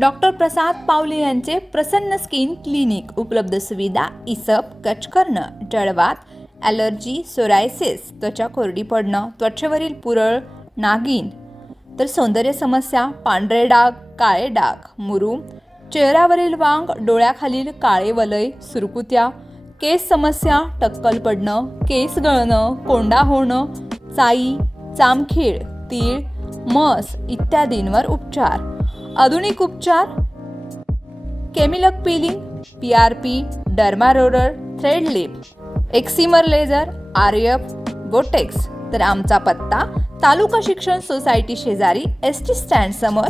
Doctor प्रसाद पावले यांचे प्रसन्न skin clinic. उपलब्ध सुविधा इसप, कच करणं, जळवात, ॲलर्जी, सोरायसिस, त्वचा कोरडी पडणं, त्वचेवरील पुरळ, नागिन, तर सौंदर्य समस्या, पांढरे डाग, काळे डाग, मुरूम, चेहऱ्यावरील वांग, डोळ्याखालील काळे वलय, सुरकुत्या, केस समस्या, टक्कल पडणं, केस गळणं, कोंडा होणं, चाई, चामखीळ, तीळ, मस इत्यादींवर उपचार. आधुनिक उपचार, केमिलक peeling, PRP, derma roller, thread lift, excimer laser, RF, Botox. तर आमचा पत्ता तालुका शिक्षण सोसायटी शेजारी ST स्टँड समोर,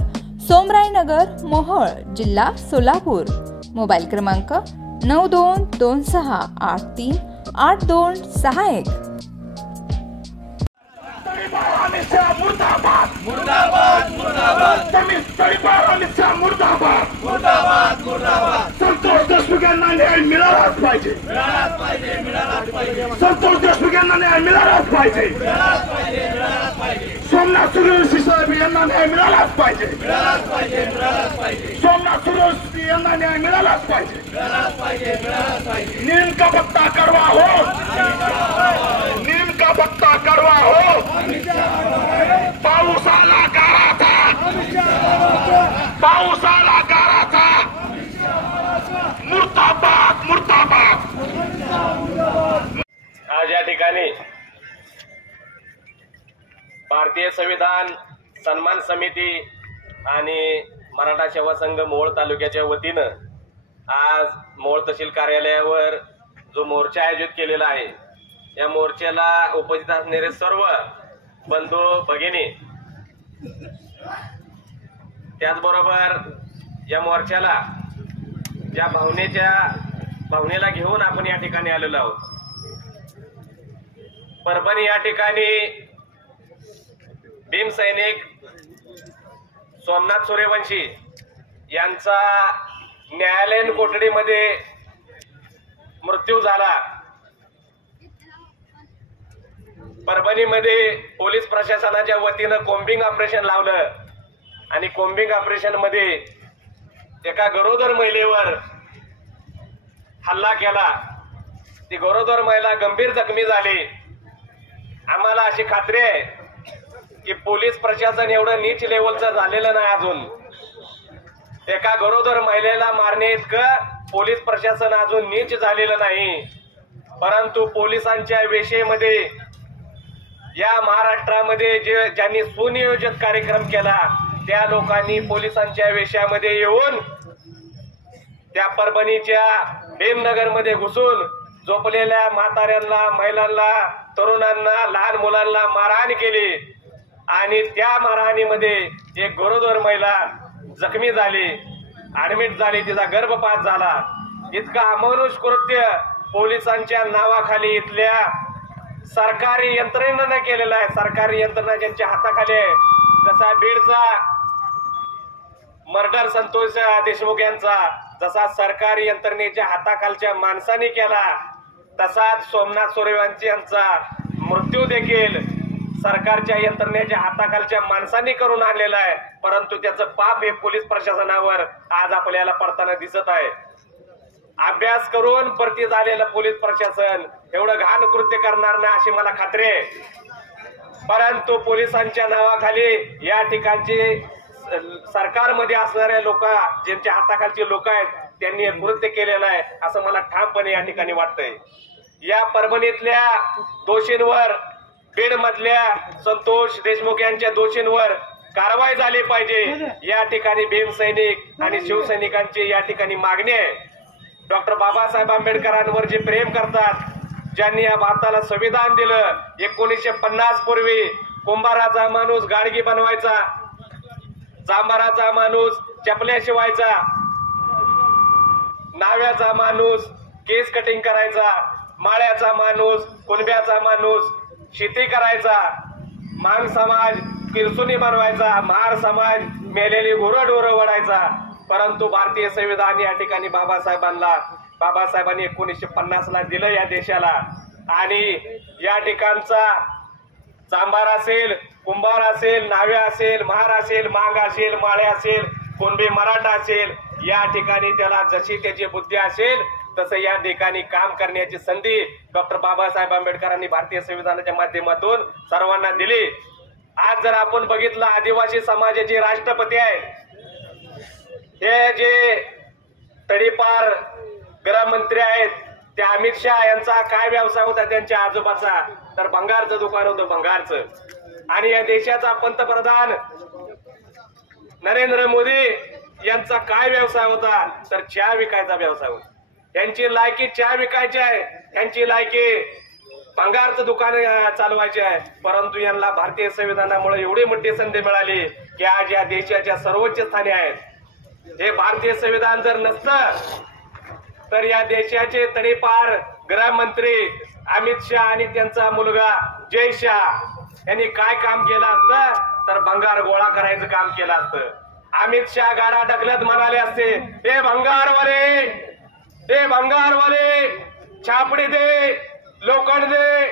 सोमराय नगर, मोहोळ, जिल्हा सोलापूर. मोबाईल क्रमांक 9226838261. मुर्दाबाद मुर्दाबाद मुर्दाबाद मुर्दाबाद मुर्दाबाद मुर्दाबाद. संतोष देशमुख यांना न्याय मिळालाच पाहिजे, मिळालाच पाहिजे, मिळालाच पाहिजे. संतोष देशमुख यांना न्याय मिळालाच पाहिजे, मिळालाच पाहिजे, मिळालाच पाहिजे. सोमनाथ सूर्यवंशी साहेब यांना न्याय मिळालाच पाहिजे, मिळालाच पाहिजे, मिळालाच पाहिजे. सोमनाथ सूर्यवंशी यांना न्याय मिळालाच पाहिजे, मिळालाच पाहिजे, मिळालाच पाहिजे. नीम का पत्ता करवा हो, नीम का पत्ता करवा हो. पाऊस आला गाराचा, पाऊस आला गाराचा. मुर्दाबाद मुर्दाबाद. आज या ठिकाणी भारतीय संविधान सन्मान समिती आणि मराठा सेवा संघ मोहोळ तालुक्याच्या वतीनं आज मोहोळ तहसील कार्यालयावर जो मोर्चा आयोजित केलेला आहे, या मोर्चाला उपस्थित असणारे सर्व बंधू भगिनी, त्याचबरोबर या मोर्चाला ज्या भावनेला घेऊन आपण या ठिकाणी आलेलो आहोत. परभणी या ठिकाणी भीमसैनिक सोमनाथ सूर्यवंशी यांचा न्यायालयीन कोठडीमध्ये मृत्यू झाला. परभणीमध्ये पोलीस प्रशासनाच्या वतीनं कोम्बिंग ऑपरेशन लावलं आणि कोम्बिंग ऑपरेशन मध्ये एका गरोदर महिलेवर हल्ला केला. ती गरोदर महिला गंभीर जखमी झाली. आम्हाला अशी खात्री आहे की पोलीस प्रशासन एवढं नीच लेवलचं झालेलं नाही. अजून एका गरोदर महिलेला मारणे इतकं पोलीस प्रशासन अजून नीच झालेलं नाही. परंतु पोलिसांच्या वेशेमध्ये या महाराष्ट्रामध्ये ज्यांनी सुनियोजित कार्यक्रम केला, त्या लोकांनी पोलिसांच्या वेशामध्ये येऊन त्या परभणीच्या भीमनगरमध्ये घुसून झोपलेल्या म्हाताऱ्यांना, महिलांना, तरुणांना, लहान मुलांना मारहाण केली आणि त्या मारहाणीमध्ये एक गरोदर महिला जखमी झाली, ऍडमिट झाली, तिचा गर्भपात झाला. इतका अमानुष कृत्य पोलिसांच्या नावाखाली इथल्या सरकारी यंत्रणेनं केलेला आहे. सरकारी यंत्रणा ज्यांच्या हाताखाली आहे, जसा बीडचा मर्डर संतोष देशमुख यांचा जसा सरकारी यंत्रणेच्या हाताखालच्या माणसाने केला, तसाच सोमनाथ सूर्यवंशी यांचा मृत्यू देखील सरकारच्या यंत्रणेच्या हाताखालच्या माणसांनी करून आणलेला आहे. परंतु त्याचं पाप हे पोलीस प्रशासनावर आज आपल्याला पडताना दिसत आहे. अभ्यास करून भरती झालेलं पोलीस प्रशासन एवढं घाण कृत्य करणार नाही अशी मला खात्री आहे. परंतु पोलिसांच्या नावाखाली या ठिकाणचे सरकारमध्ये असणारे लोक, ज्यांच्या हाताखालचे लोक आहेत, त्यांनी हे कृत्य केलेलं आहे असं मला ठामपणे या ठिकाणी वाटतंय. या परभणीतल्या दोषींवर, बीड मधल्या संतोष देशमुख यांच्या दोषींवर कारवाई झाली पाहिजे. या ठिकाणी भीमसैनिक आणि शिवसैनिकांची या ठिकाणी मागणी आहे. डॉक्टर बाबासाहेब आंबेडकरांवर जे प्रेम करतात, ज्यांनी या भारताला संविधान दिलं, 1950 पूर्वी कुंभाराचा माणूस गाडगी बनवायचा, चांभाराचा माणूस चपल्या शिवायचा, नाव्याचा माणूस केस कटिंग करायचा, माळ्याचा माणूस, कुणब्याचा माणूस शेती करायचा, मांग समाज किरसुनी बनवायचा, महार समाज मेलेली गुरंढोरं वडायचा. परंतु भारतीय संविधान या ठिकाणी बाबासाहेबांनी 1950 ला दिलं या देशाला. आणि या ठिकाणचा चांभार असेल, कुंभार असेल, नाव्या असेल, महार असेल, मांग असेल, माळे असेल, कोणबी मराठा असेल, या ठिकाणी त्याला जशी त्याची बुद्धी असेल तसं या ठिकाणी काम करण्याची संधी डॉक्टर बाबासाहेब आंबेडकरांनी भारतीय संविधानाच्या माध्यमातून सर्वांना दिली. आज जर आपण बघितलं, आदिवासी समाजाचे राष्ट्रपती आहेत, हे जे तडीपार गृहमंत्री आहेत, ते अमित शहा यांचा काय व्यवसाय होता त्यांच्या आजोबाचा? तर भंगारचं दुकान होतं, भंगारचं. आणि या देशाचा पंतप्रधान नरेंद्र मोदी यांचा काय व्यवसाय होता? तर चहा विकायचा व्यवसाय होता. त्यांची लायकी चहा विकायची आहे, त्यांची लायकी भंगारचं दुकान चालवायचे आहे. परंतु यांना भारतीय संविधानामुळे एवढी मोठी संधी मिळाली की आज या देशाच्या सर्वोच्च स्थानी आहेत. हे भारतीय संविधान जर नसतं तर या देशाचे तडीपार गृहमंत्री अमित शहा आणि त्यांचा मुलगा जय शहा यांनी काय काम केलं असतं? तर भंगार गोळा करायचं काम केलं असतं. अमित शहा गाडा ढकलत म्हणाले असते, हे भंगारवाले, हे भंगारवाले, छापडी दे, लोखंड दे,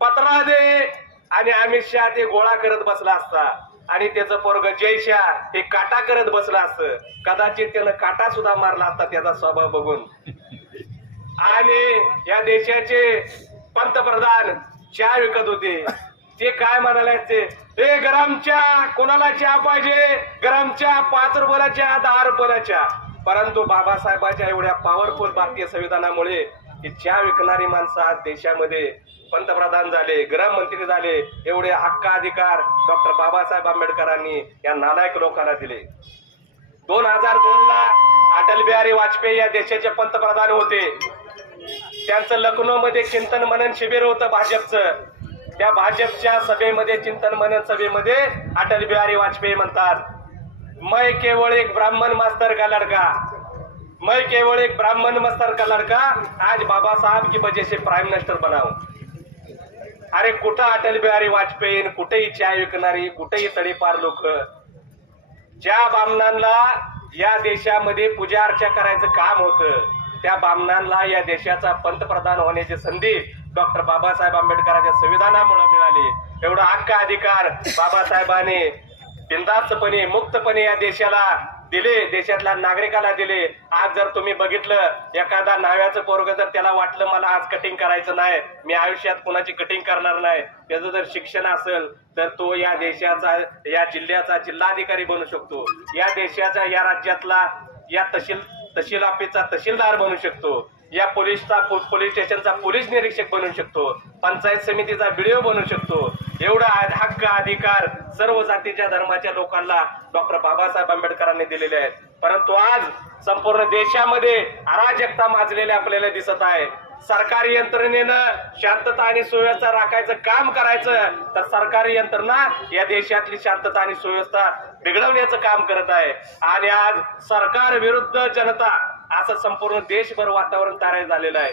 पत्रा दे. आणि अमित शहा ते गोळा करत बसला असता आणि त्याचं पोरग जय शहा हे काटा करत बसला असतं. कदाचित त्यानं काटा सुद्धा मारला असता त्याचा स्वभाव बघून. आणि या देशाचे पंतप्रधान चहा विकत होते, ते काय म्हणाले असते, हे गरम चहा, कोणाला चहा पाहिजे? गरम चहा 5 रुपयाच्या, 10 रुपयाच्या. परंतु बाबासाहेबांच्या एवढ्या पॉवरफुल भारतीय संविधानामुळे ही चहा विकणारी माणसं आज देशामध्ये पंतप्रधान झाले, गृहमंत्री झाले. एवढे हक्क अधिकार डॉक्टर बाबासाहेब आंबेडकरांनी या नालायक लोकांना दिले. 2002 ला अटल बिहारी वाजपेयी या देशाचे पंतप्रधान होते. त्यांचं लखनौमध्ये चिंतन मनन शिबिर होतं भाजपचं. त्या भाजपच्या सभेमध्ये, चिंतन मनन सभेमध्ये अटल बिहारी वाजपेयी म्हणतात, मैं केवळ एक ब्राह्मण मास्तर का लड़का, मैं केवळ एक ब्राह्मण मास्तर का लड़का आज बाबा साहब की वजह से प्राइम मिनिस्टर बनाऊ. अरे कुठं अटल बिहारी वाजपेयी, कुठेही चहा विकणारी, कुठेही तडीपार लोक. ज्या बामणांना या देशामध्ये पूजा अर्चा करायचं काम होतं, त्या बामणांना या देशाचा पंतप्रधान होण्याची संधी डॉक्टर बाबासाहेब आंबेडकरांच्या संविधानामुळे मिळाली. एवढा हक्क अधिकार बाबासाहेबांनी बिनधास्तपणे, मुक्तपणे या देशाला दिले, देशातल्या नागरिकाला दिले. आज जर तुम्ही बघितलं, एखादा न्हाव्याचं पोरग जर त्याला वाटलं मला आज कटिंग करायचं नाही, मी आयुष्यात कुणाची कटिंग करणार नाही, त्याचं जर शिक्षण असेल तर तो या देशाचा, या जिल्ह्याचा जिल्हाधिकारी बनू शकतो, या देशाचा, या राज्यातला, या तहसील ऑफिसचा तहसीलदार बनू शकतो, या पोलीस स्टेशनचा पोलीस निरीक्षक बनू शकतो, पंचायत समितीचा बीडीओ बनू शकतो. एवढा हक्क अधिकार सर्व जातीच्या धर्माच्या लोकांना डॉक्टर बाबासाहेब आंबेडकरांनी दिलेले आहेत. परंतु आज संपूर्ण देशामध्ये अराजकता माजलेली आपल्याला दिसत आहे. सरकारी यंत्रणेनं शांतता आणि सुव्यवस्था राखायचं काम करायचं, तर सरकारी यंत्रणा या देशातली शांतता आणि सुव्यवस्था बिघडवण्याचं काम करत आहे. आणि आज सरकार विरुद्ध जनता असं संपूर्ण देशभर वातावरण तयार झालेलं आहे.